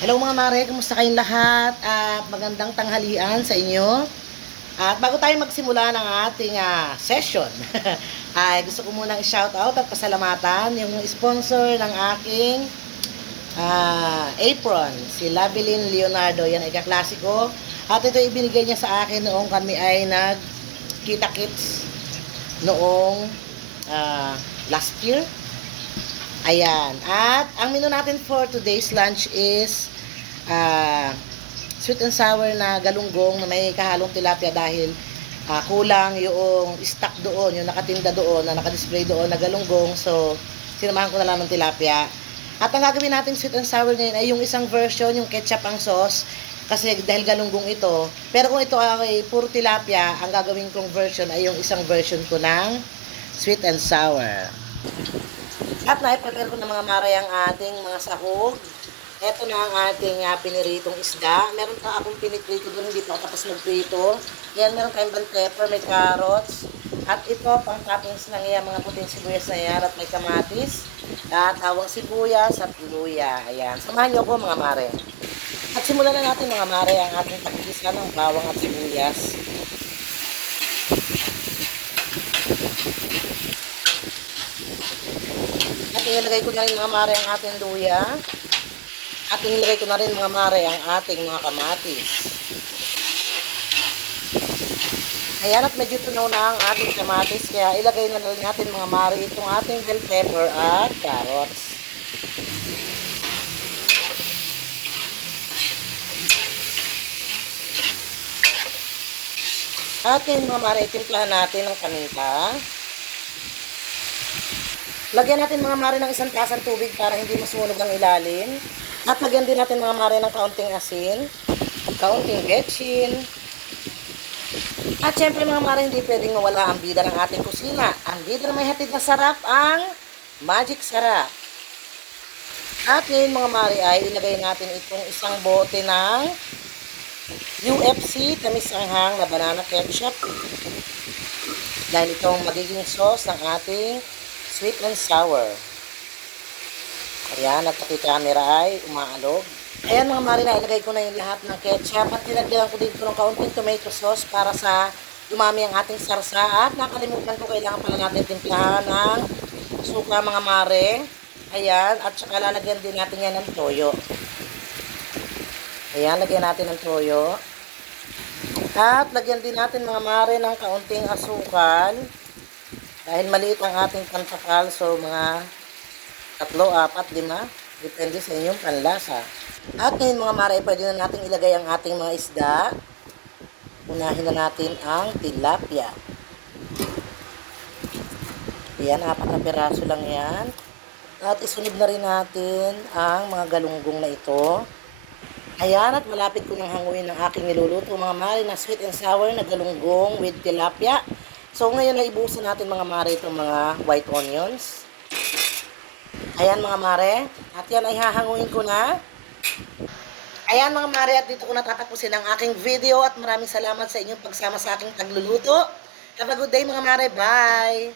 Hello mga mare, kumusta kayong lahat? At magandang tanghalian sa inyo. At bago tayo magsimula ng ating session, ay gusto ko munang i-shoutout at pasalamatan yung sponsor ng aking apron, si Labilyn Leonardo. Yan ay kaklasiko. At ito ibinigay niya sa akin noong kami ay nagkita-kits noong last year. Ayan. At ang menu natin for today's lunch is sweet and sour na galunggong na may kahalong tilapia dahil kulang yung stock doon, yung nakatinda doon, na nakadisplay doon na galunggong. So, sinamahan ko na lang ng tilapia. At ang gagawin natin sweet and sour ngayon ay yung isang version, yung ketchup ang sauce. Kasi dahil galunggong ito. Pero kung ito ay puro tilapia, ang gagawin kong version ay yung isang version ko ng sweet and sour. At na-prepare ko na mga maray ang ating mga sahog. Ito na ang ating piniritong isda. Meron pa akong piniprito doon, hindi pa ako tapos magprito. Yan, meron tayong bell pepper, may carrots. At ito, pang toppings lang yan, mga puting sibuyas na yan, at may kamatis. At hawang sibuyas at luya. Ayan, samahan niyo ko mga mare. At simulan na natin mga mare ang ating pagkisa ng bawang at sibuyas. At inilagay ko na rin mga mare ang ating luya. At inilagay ko na rin mga mare ang ating mga kamatis. Ayan, at medyo tunaw na ang ating kamatis. Kaya ilagay na rin natin mga mare itong ating bell pepper at carrots. At yung mga mare, itimplahan natin ng paminta. Lagyan natin mga mare ng isang tasang tubig para hindi masunog ang ilalim. At lagyan din natin mga mare ng kaunting asin, kaunting betchin. At syempre mga mare, hindi pwedeng mawala ang bida ng ating kusina. Ang bida na may hatid na sarap, ang Magic Sarap. At ngayon mga mare ay ilagay natin itong isang bote ng UFC tamis anghang na banana ketchup. Dahil itong magiging sauce ng ating sweet and sour. Ayan, at pati camera ay umaalog. Ayan mga mare, na ilagay ko na yung lahat ng ketchup at nilagyan ko dito ng kaunting tomato sauce para sa lumami ang ating sarsa. At nakalimutan ko, kailangan pala natin timplahan ng suka mga mare. Ayan, at saka lalagyan din natin yan ng toyo. Ayan, lagyan natin ng toyo. At lagyan din natin mga mare ng kaunting asukal. Dahil maliit ang ating pantakal, so mga 3, 4, 5, depende sa inyong panlasa. At ngayon mga mare, pwede na natin ilagay ang ating mga isda. Unahin na natin ang tilapia. Ayan, 4 na piraso lang yan. At isunod na rin natin ang mga galunggong na ito. Ayan, at malapit ko nang hanguin ang aking niluluto mga mare na sweet and sour na galunggong with tilapia. So ngayon ay ibuhusan natin mga mare itong mga white onions. Ayan mga mare, at yan ay hahanguin ko na. Ayan mga mare, at dito ko natatapusin ang aking video at maraming salamat sa inyong pagsama sa aking tagluluto. Have a good day mga mare, bye!